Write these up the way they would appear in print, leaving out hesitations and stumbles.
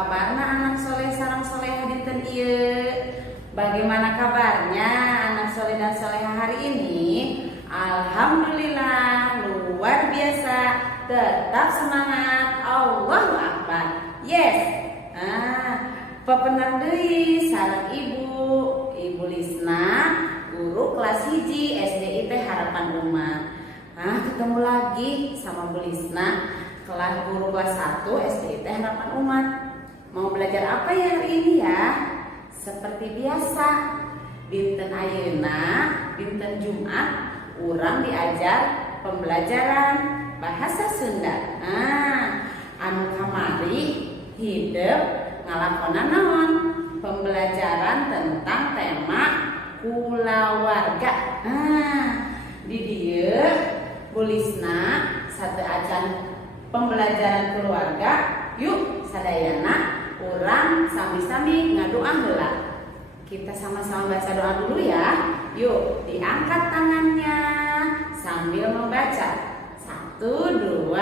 kabarna anak soleh sareng soleha dinten ieu? Bagaimana kabarnya anak soleh dan soleha hari ini? Alhamdulillah luar biasa, tetap semangat, Allahu Akbar. Yes. Pepenan deui sareng Ibu Lisna, guru kelas 1 SDIT Harapan Umat. Ketemu lagi sama Bu Lisna, guru kelas 1 SDIT Harapan Umat. Mau belajar apa ya hari ini ya? Seperti biasa, dinten ayeuna, dinten Jumat, urang diajar pembelajaran bahasa Sunda. Anu kamari hidup ngalakonan naon? Pembelajaran tentang tema kulawarga. Di dieu Bu Lisna satu acan pembelajaran keluarga. Yuk sadayana urang sami-sami ngadoa heula. Kita sama-sama baca doa dulu ya. Yuk diangkat tangannya sambil membaca. 1, 2,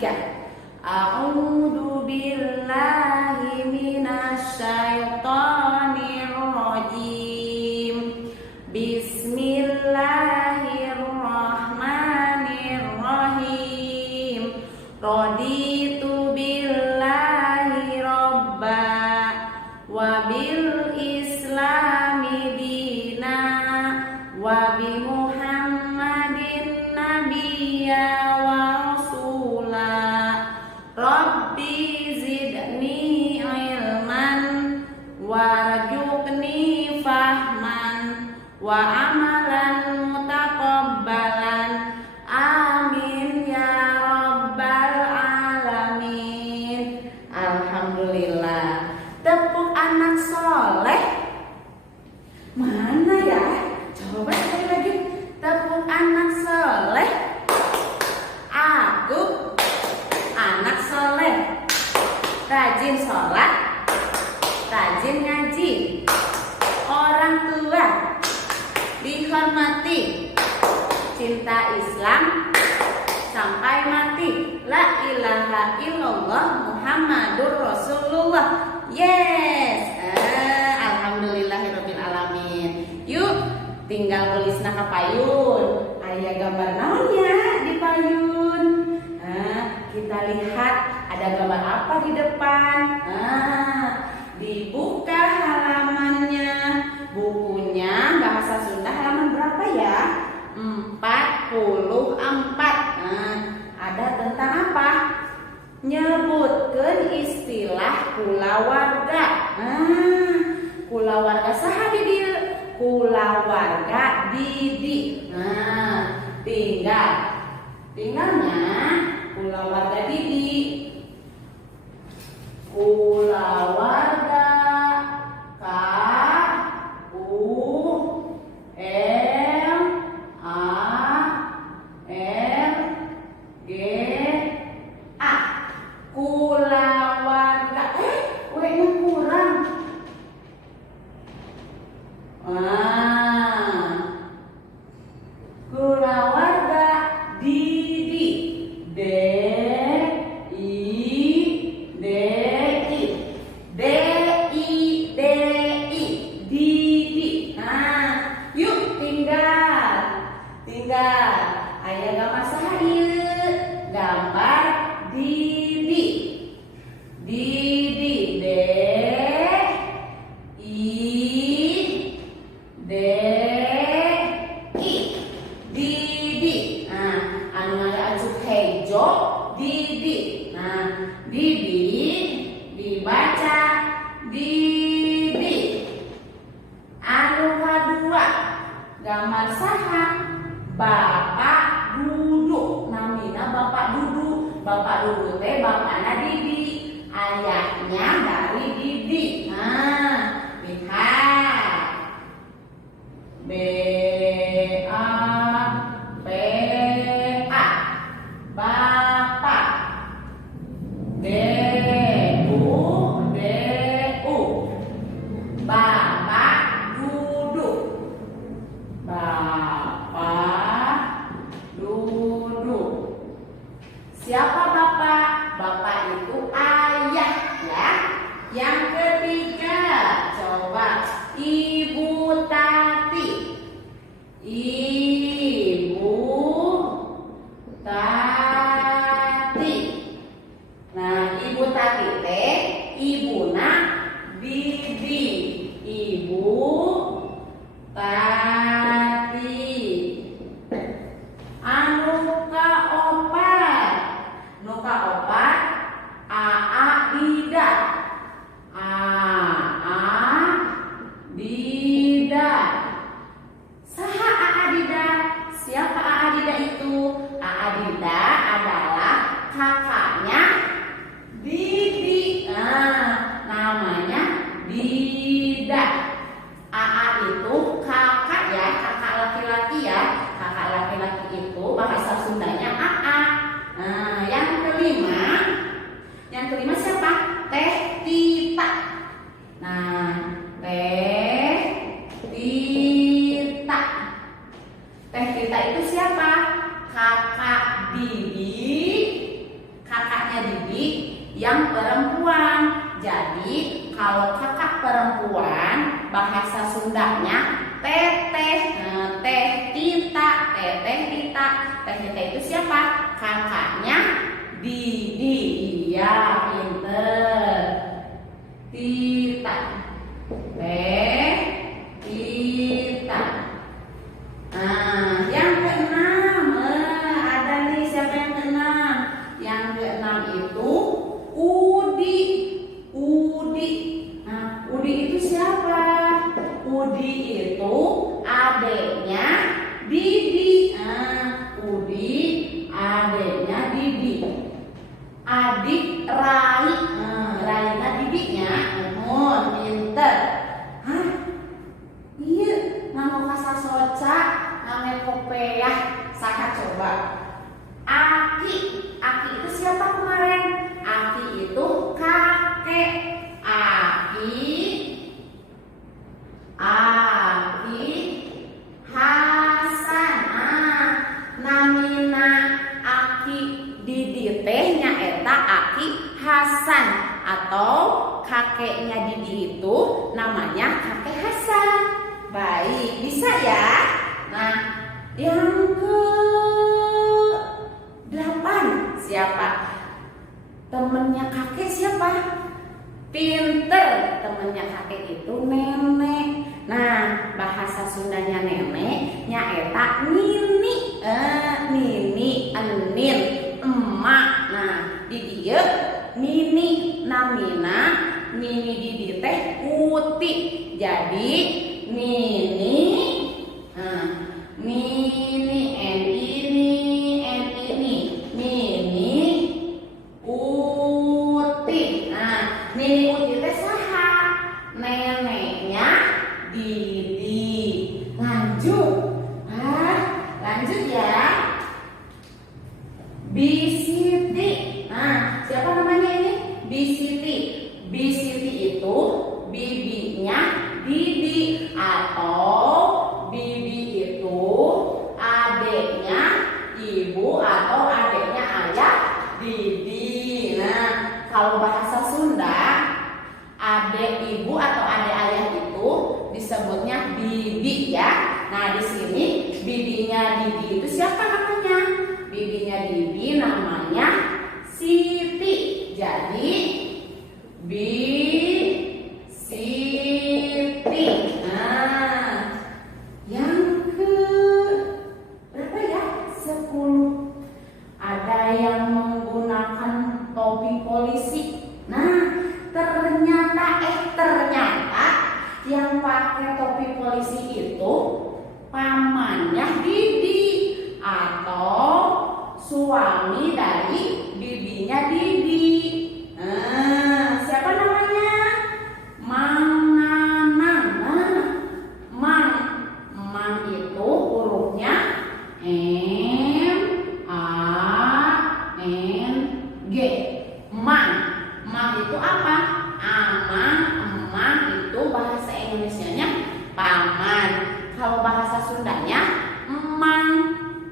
3. A'udzu billahi minasyaitonir rajim. Bismillahirrahmanirrahim. Raditu billahi robba wa bil islami dina wa bi Muhammadin nabiyya wa rasula. Rabbi zidni ilman warzuqni fahman wa amalan mutaqabbalan. Amin ya rabbal alamin. Alhamdulillah. Tepuk anak soleh mana ya? Coba sekali lagi. Tepuk anak soleh. Aku anak soleh, rajin sholat, rajin ngaji, orang tua dihormati, cinta Islam sampai mati. La ilaha illallah Muhammadur Rasulullah. Yes. Alhamdulillahirabbil alamin. Yuk tinggal tulisna ka payun. Aya gambar naonnya di payun? Kita lihat ada gambar apa di depan. Dibuka halamannya. Bukunya bahasa Sunda halaman berapa ya? 44. Ada tentang apa? Nyebutkeun istilah kulawarga. Kulawarga saha di dieu? Kulawarga Didi. Tinggalnya kulawarga Didi. Kulawarga K U L A R G A. Kulawarga. W-nya kurang. Kulawarga Didi. D aya gambar saha ieu? Gambar Didi. Didi D I D I Didi. Anu ngaranna hejo Didi. Didi dibaca Didi. Anu kadua gambar saha? Bapak Dudu. Namina Bapak Dudu. Bapak Dudu teh bapakna Didi, ayahnya dari Didi. Lihat. B A P A. Bapak. D U D U. Bapak Dudu. Bapak Dudu. Siapa bapak? Bapak laki-laki teh ibuna bibi. Ibu tati. Anuka opat. Nuka opat aa dida. Aa dida. Saha aa dida? Siapa aa dida itu? Aa dida adalah kakaknya Didi. Namanya Dida. Aa itu kakak ya, kakak laki-laki ya. Kakak laki-laki itu bahasa Sundanya aa. Yang kelima siapa? Teh Tita. Nah, Teh Tita. Teh Tita itu siapa? Kakak Didi. Kakaknya Didi yang perempuan. Jadi kalau kakak perempuan bahasa Sundanya teteh. Teh Tita, teteh Tita. Teh Tita itu siapa? Kakaknya Didi. Iya, pinter. Tita. Teh Tita. Yang keenam, ada nih siapa yang keenam? Yang keenam itu Udi. Udi. Nah, Udi itu siapa? Udi itu adiknya Didi. Udi adiknya Didi. Adik Rai. Rainya Didinya. Pinter. Hah? Iya, namo kasa soca, name kopeah. Saha coba? Aki. Aki itu siapa kemarin? Aki itu kakek. Aki Hasan. Namina Aki Didi teh nyaeta Aki Hasan, atau kakeknya Didi itu namanya kakek Hasan. Baik, bisa ya. Nah, yang ke-8 siapa? Temennya kakek siapa? Pinter. Temennya kakek itu nenek. Nah, bahasa Sundanya nenek nyaeta nini. Nini, enin, emak. Nah, di dieu nini namina nini Didi teh Uti. Jadi nini nini Uti. Nah, nini Uti teh saha? Neneknya Didi. Lanjut ya. Bisiti. Nah, siapa namanya ini? Bisiti. Bisiti itu bibinya Didi, atau bibi itu adiknya ibu atau adiknya ayah Didi. Nah, kalau bahasa Sunda, adik ibu atau adik ayah itu disebutnya bibi ya. Nah, di sini bibinya Didi itu siapa namanya? Bibinya Didi namanya Siti. Jadi Siti. Nah, yang ke berapa ya? 10. Ada yang menggunakan topi polisi. Nah, ternyata yang pakai topi polisi itu pamannya Didi atau suami dari bibinya Didi. Siapa namanya? Mang Nanang. Mang itu hurufnya M A N G. Mang itu apa? Amang, emang itu bahasa Indonesianya paman. Kalau bahasa Sundanya emang,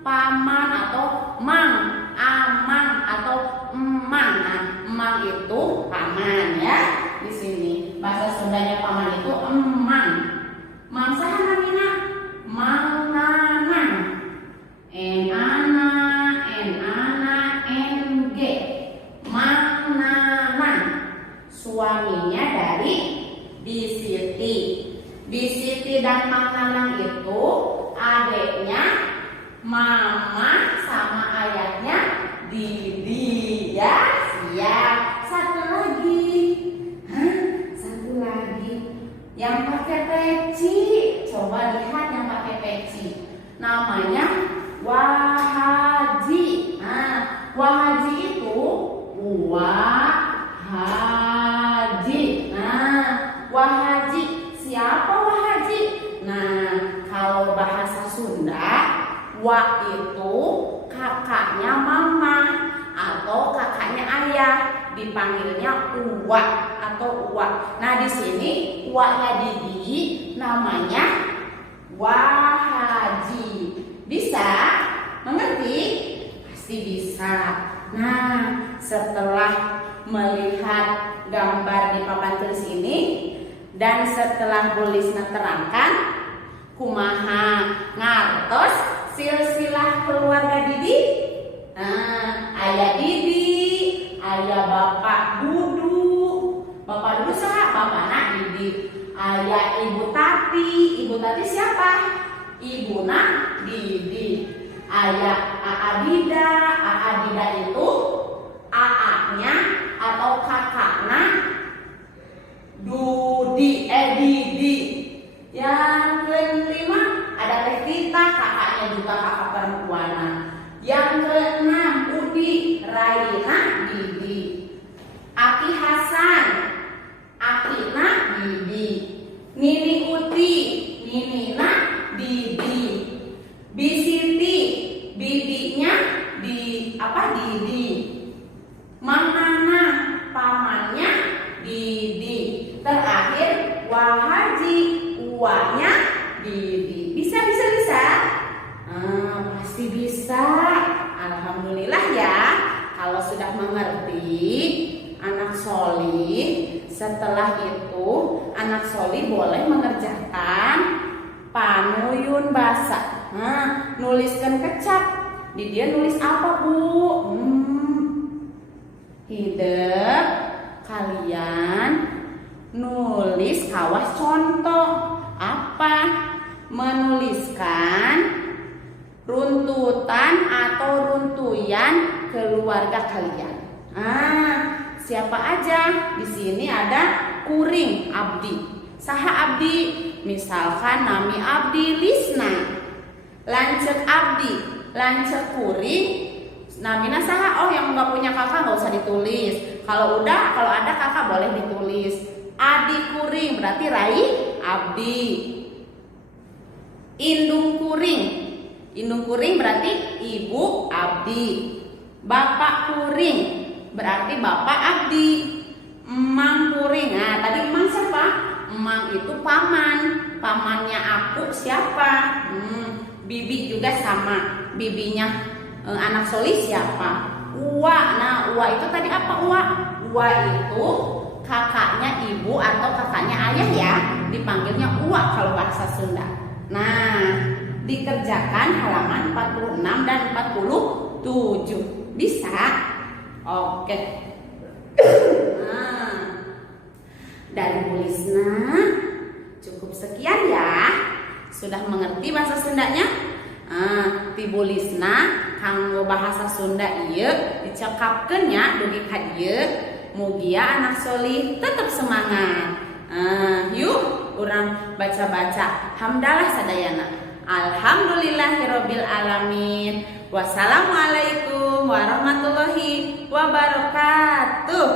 paman atau mang, amang atau emang. Nah, emang itu paman ya. Di sini bahasa Sundanya paman itu emang. Mang saha namina? Mang Nanang. N G. Mang Nanang. suaminya dari Bisiti. Bisiti dan Mang Nanang itu adiknya mama sama ayahnya Didi ya. Siap. Satu lagi. Satu lagi. Yang pakai peci. Coba lihat yang pakai peci. Namanya Wahaji. Wahaji itu Wahaji. Wahaji. Siapa Wahaji? Kalau bahasa Sunda, Wa itu kakaknya mama atau kakaknya ayah, dipanggilnya Uwa atau Uwa. Di sini Uwanya Didi namanya Wahaji. Bisa? Mengerti? Pasti bisa. Setelah melihat gambar di papan tulis ini dan setelah Bu Lisna terangkan, kumaha ngartos silsilah keluarga Didi? Ayah Didi, ayah Bapak Dudu. Bapak Dudu saha? Bapakna Didi. Ayah Ibu Tati. Ibu Tati siapa? Ibuna Didi. Ayah Aadida. Aadida itu aaknya atau kakaknya Didi. Yang kelima ada Teh Tita, kakaknya juga kakak perempuan. Yang keenam Udi, Raina Didi. Aki Hasan, Akina Didi. Nini Uti, Ninina Didi. Bisiti, bibinya Didi. Mang Nanang, pamannya Didi. Terakhir Wahaji, uanya Didi. Bisa. Pasti bisa. Alhamdulillah ya. Kalau sudah mengerti anak solih, setelah itu anak solih boleh mengerjakan panuyun basa. Nuliskan kecap. Di dia nulis apa, Bu? Hidup kalian nulis kawas contoh. Apa? Menuliskan runtutan atau runtuyan keluarga kalian. Siapa aja? Di sini ada kuring abdi. Saha abdi? Misalkan nami abdi Lisna. Lanceuk abdi, lanceuk kuring. Namina saha? Yang nggak punya kakak nggak usah ditulis. Kalau ada kakak boleh ditulis. Adi kuring berarti Rai abdi. Indung kuring berarti ibu abdi. Bapak kuring berarti bapak abdi. Emang kuring. Tadi emang siapa? Emang itu paman. Pamannya aku siapa? Bibi juga sama. Bibinya anak solih siapa? Uwa. Uwa itu tadi apa Uwa? Uwa itu kakaknya ibu atau kakaknya ayah ya. Dipanggilnya Uwa kalau bahasa Sunda. Dikerjakan halaman 46 dan 47. Bisa? Oke. Dari Bu Lisna cukup sekian ya. Sudah mengerti bahasa Sundanya? Ti Bu Lisna kanggo bahasa Sunda ieu dicekapkeun nya dugi ka dieu. Mugia anak solih tetap semangat. Yuk urang baca-baca hamdalah sadayana. Alhamdulillahirabbil alamin. Wassalamualaikum warahmatullahi wabarakatuh.